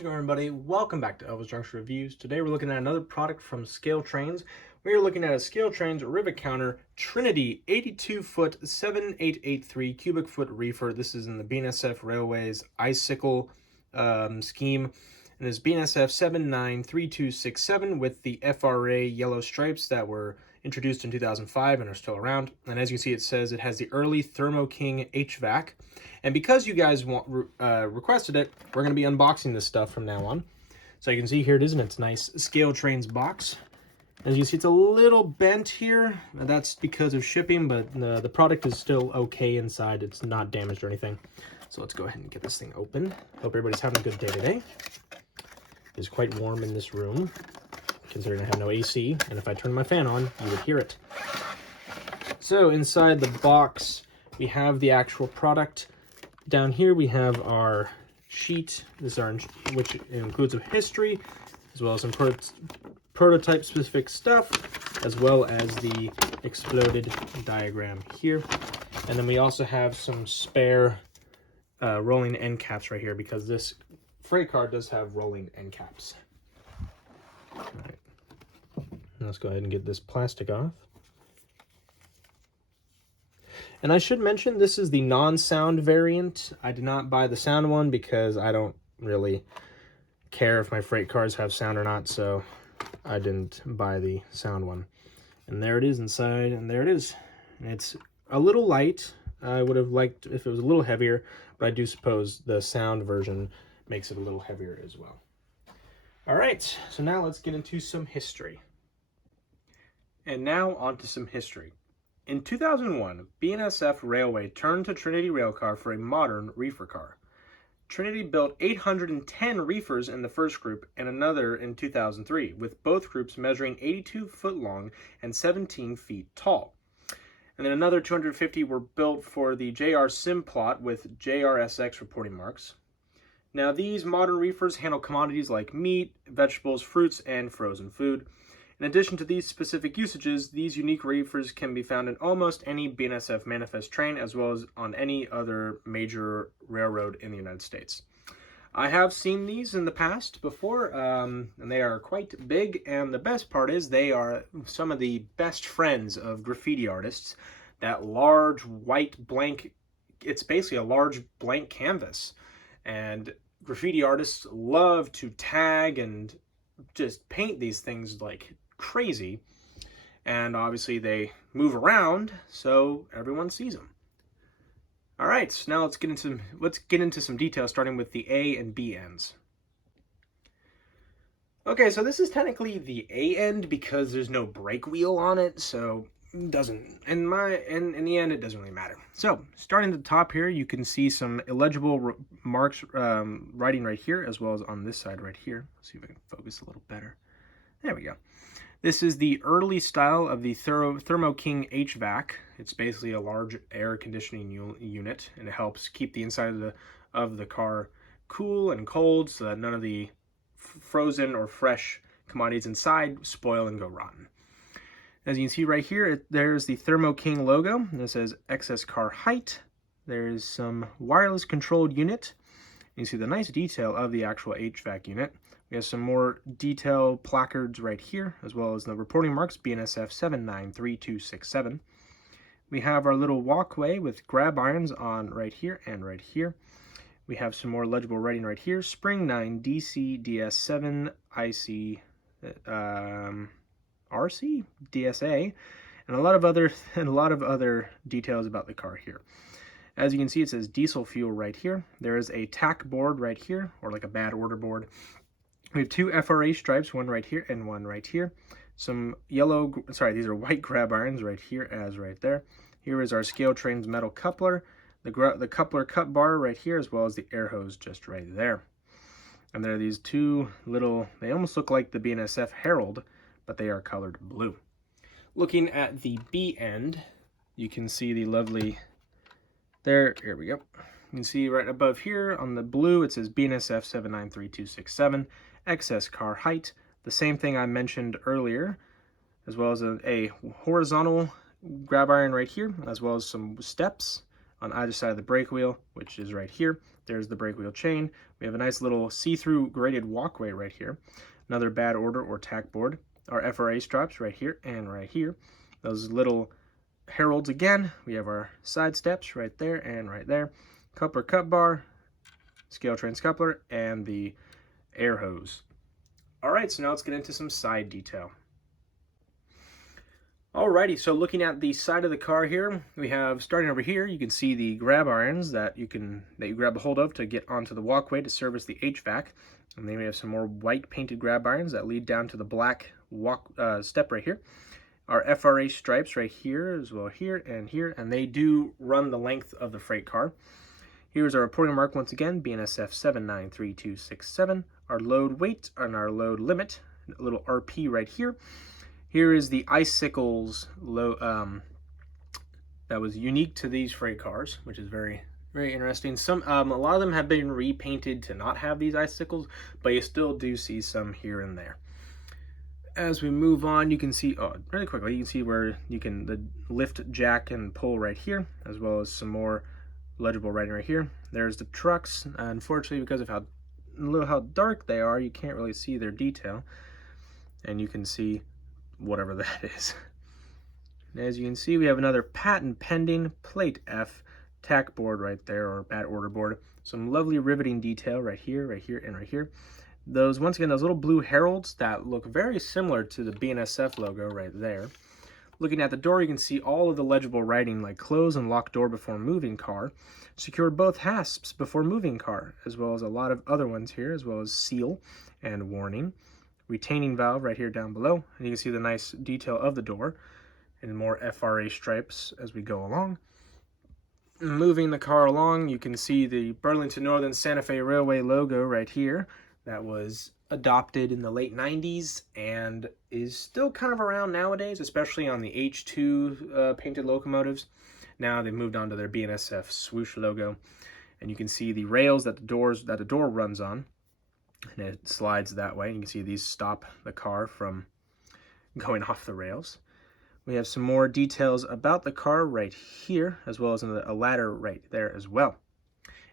How's it going, everybody? Welcome back to Elvis Junction Reviews. Today we're looking at another product from ScaleTrains. We are looking at a ScaleTrains rivet counter Trinity 82-foot 7883 cubic foot reefer. This is in the BNSF Railways Icicle scheme. And it's BNSF 793267 with the FRA yellow stripes that were introduced in 2005 and are still around. And as you can see, it says it has the early Thermo King HVAC. And because you guys requested it, we're going to be unboxing this stuff from now on. So you can see here it is in its nice ScaleTrains box. As you see, it's a little bent here. That's because of shipping, but the product is still okay inside. It's not damaged or anything. So let's go ahead and get this thing open. Hope everybody's having a good day today. It's quite warm in this room, considering I have no AC, and if I turn my fan on, you would hear it. So inside the box, we have the actual product. Down here we have our sheet, which includes a history, as well as some prototype specific stuff, as well as the exploded diagram here. And then we also have some spare rolling end caps right here, because this freight car does have rolling end caps. All right, let's go ahead and get this plastic off. And I should mention, this is the non-sound variant. I did not buy the sound one because I don't really care if my freight cars have sound or not, so I didn't buy the sound one. And there it is inside, and there it is. And it's a little light. I would have liked if it was a little heavier, but I do suppose the sound version makes it a little heavier as well. All right, so now let's get into some history. And now on to some history. In 2001, BNSF Railway turned to Trinity Railcar for a modern reefer car. Trinity built 810 reefers in the first group and another in 2003, with both groups measuring 82 foot long and 17 feet tall. And then another 250 were built for the JR Simplot with JRSX reporting marks. Now, these modern reefers handle commodities like meat, vegetables, fruits, and frozen food. In addition to these specific usages, these unique reefers can be found in almost any BNSF manifest train, as well as on any other major railroad in the United States. I have seen these in the past before, and they are quite big, and the best part is they are some of the best friends of graffiti artists. That large white blank, it's basically a large blank canvas. And graffiti artists love to tag and just paint these things like crazy. And obviously they move around, so everyone sees them. All right, so now let's get into some details, starting with the A and B ends. Okay, so this is technically the A end because there's no brake wheel on it, so in the end it doesn't really matter. So starting at the top here, you can see some illegible marks writing right here, as well as on this side right here. Let's see if I can focus a little better. There we go. This is the early style of the Thermo King HVAC. It's basically a large air conditioning unit, and it helps keep the inside of the car cool and cold, so that none of the frozen or fresh commodities inside spoil and go rotten. As you can see right here, there's the Thermo King logo, and it says excess car height. There's some wireless controlled unit. You see the nice detail of the actual HVAC unit. We have some more detail placards right here, as well as the reporting marks, BNSF 793267. We have our little walkway with grab irons on right here and right here. We have some more legible writing right here, Spring 9 DC DS7 IC RC DSA, and a lot of other details about the car here. As you can see, it says diesel fuel right here. There is a tack board right here, or like a bad order board. We have two FRA stripes, one right here and one right here. Some these are white grab irons right here as right there. Here is our ScaleTrains metal coupler, the coupler cut bar right here, as well as the air hose just right there. And there are these two little, they almost look like the BNSF Herald, but they are colored blue. Looking at the B end, you can see the lovely, here we go. You can see right above here on the blue, it says BNSF 793267, excess car height, the same thing I mentioned earlier, as well as a horizontal grab iron right here, as well as some steps, on either side of the brake wheel, which is right here. There's the brake wheel chain. We have a nice little see-through graded walkway right here. Another bad order or tack board. Our FRA stripes right here and right here. Those little heralds again. We have our side steps right there and right there. Coupler cut bar, ScaleTrains coupler, and the air hose. Alright, so now let's get into some side detail. Alrighty, so looking at the side of the car here, we have, starting over here, you can see the grab irons that you grab a hold of to get onto the walkway to service the HVAC. And then we have some more white painted grab irons that lead down to the black step right here. Our FRA stripes right here, as well here, and they do run the length of the freight car. Here's our reporting mark once again, BNSF 793267. Our load weight and our load limit, a little RP right here. Here is the icicles that was unique to these freight cars, which is very, very interesting. A lot of them have been repainted to not have these icicles, but you still do see some here and there. As we move on, you can see, really quickly, you can see where the lift jack and pull right here, as well as some more legible writing right here. There's the trucks. Unfortunately, because of how dark they are, you can't really see their detail, and you can see whatever that is. And as you can see, we have another patent pending plate F tack board right there, or bad order board. Some lovely riveting detail right here, and right here. Those, once again, those little blue heralds that look very similar to the BNSF logo right there. Looking at the door, you can see all of the legible writing like close and lock door before moving car, secure both hasps before moving car, as well as a lot of other ones here, as well as seal and warning. Retaining valve right here down below, and you can see the nice detail of the door and more FRA stripes as we go along. Moving the car along, you can see the Burlington Northern Santa Fe Railway logo right here that was adopted in the late 90s and is still kind of around nowadays, especially on the H2 painted locomotives. Now they've moved on to their BNSF swoosh logo, and you can see the rails that the door runs on, and it slides that way. You can see these stop the car from going off the rails. We have some more details about the car right here, as well as a ladder right there as well.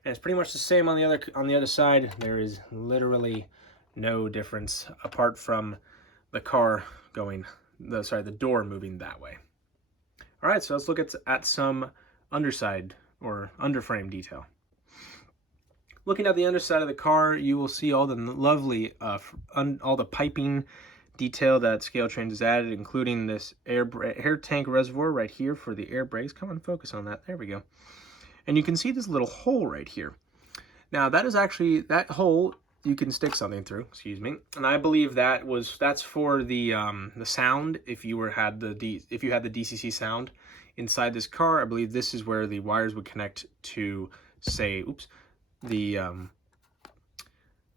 And it's pretty much the same on the other side. There is literally no difference apart from the car the door moving that way. All right, so let's look at some underside or underframe detail. Looking at the underside of the car, you will see all the lovely, all the piping detail that ScaleTrains has added, including this air tank reservoir right here for the air brakes. Come on, focus on that. There we go. And you can see this little hole right here. Now that is actually, that hole you can stick something through. Excuse me. And I believe that's for the sound. If you had the DCC sound inside this car, I believe this is where the wires would connect to, say, the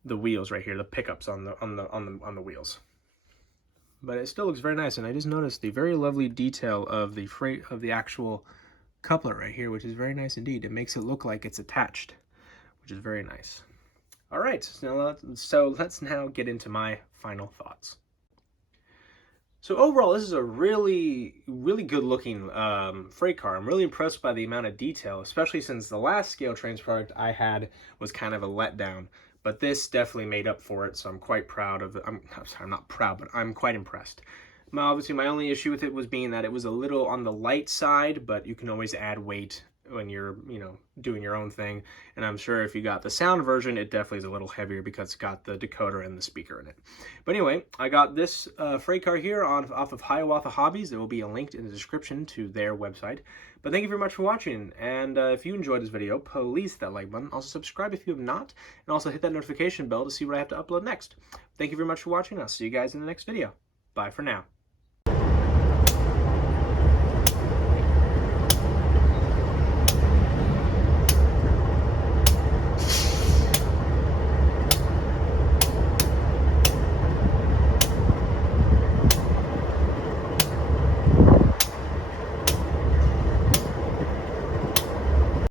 wheels right here, the pickups on the wheels. But it still looks very nice, and I just noticed the very lovely detail of the actual coupler right here, which is very nice indeed. It makes it look like it's attached, which is very nice. All right, so let's now get into my final thoughts. So overall, this is a really, really good looking freight car. I'm really impressed by the amount of detail, especially since the last ScaleTrains product I had was kind of a letdown. But this definitely made up for it, so I'm quite proud of it. I'm not proud, but I'm quite impressed. Obviously, my only issue with it was being that it was a little on the light side, but you can always add weight when you're, doing your own thing. And I'm sure if you got the sound version, it definitely is a little heavier because it's got the decoder and the speaker in it. But anyway, I got this freight car here off of Hiawatha Hobbies. There will be a link in the description to their website. But thank you very much for watching. And if you enjoyed this video, please hit that like button. Also subscribe if you have not. And also hit that notification bell to see what I have to upload next. Thank you very much for watching. I'll see you guys in the next video. Bye for now.